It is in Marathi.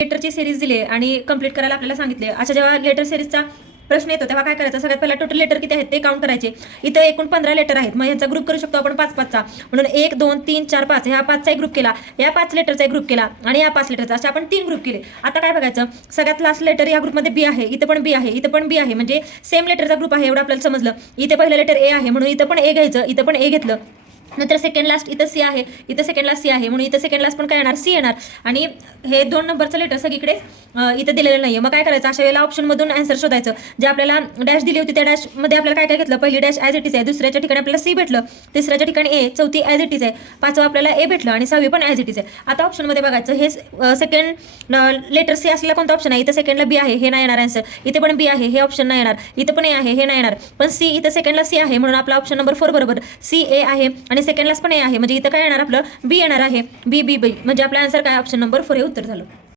लेटरची सिरीज दिली आणि कंप्लीट करायला आपल्याला सांगितले. अशा जेव्हा लेटर सिरीजचा प्रश्न येतो तेव्हा काय करायचं, सगळ्यात पहिला टोटल लेटर किती आहेत ते काउंट करायचे. इथं एकूण 15 लेटर आहेत, मग ह्याचा ग्रुप करू शकतो आपण 5-5चा. म्हणून 1 2 3 4 5 ह्या 5चा एक ग्रुप केला, या 5 लेटरचा एक ग्रुप केला आणि या 5 लेटरचा, असे आपण 3 ग्रुप केले. आता काय बघायचं, सगळ्यात लास्ट लेटर या ग्रुपमध्ये बी आहे, इथं पण बी आहे, इथं पण बी आहे, म्हणजे सेम लेटरचा ग्रुप आहे एवढं आपल्याला समजलं. इथे पहिलं लेटर ए आहे म्हणून इथं पण ए घ्यायचं, इथं पण ए घेतलं. नंतर सेकंड लास्ट इथं सी आहे, इथं सेकंड लास्ट सी आहे म्हणून इथं सेकंड लास्ट पण काय येणार, सी येणार. आणि हे 2 नंबरचं लेटर सगळीकडे इथं दिलेलं नाही. मग काय करायचं, अशा वेळेला ऑप्शनमधून आन्सर शोधायचं. जे आपल्याला डॅश दिली होती त्या डॅशमध्ये आपल्याला काय काय घेतलं, पहिली डॅश ॲज इट इज आहे, दुसऱ्याच्या ठिकाणी आपल्याला सी भेटलं, तिसऱ्याच्या ठिकाणी ए, चौथी ॲज इट इज आहे, पाचवं आपल्याला ए भेटलं आणि 6वी पण ॲज इट इज आहे. आता ऑप्शनमध्ये बघायचं, हे सेकंड लेटर सी असलेला कोणता ऑप्शन आहे, इथं सेकंडला बी आहे, हे नाही येणार आन्सर. इथे पण बी आहे, हे ऑप्शन नाही येणार. इथं पण ए आहे, हे नाही येणार. पण सी, इथं सेकंडला सी आहे म्हणून आपला ऑप्शन नंबर 4 बरोबर. सी ए आहे आणि सेकंडलाच पण ए आहे म्हणजे इथं काय येणार, आपलं बी येणार आहे. बी बी बी म्हणजे आपला आन्सर काय, ऑप्शन नंबर 4 हे उत्तर झालं.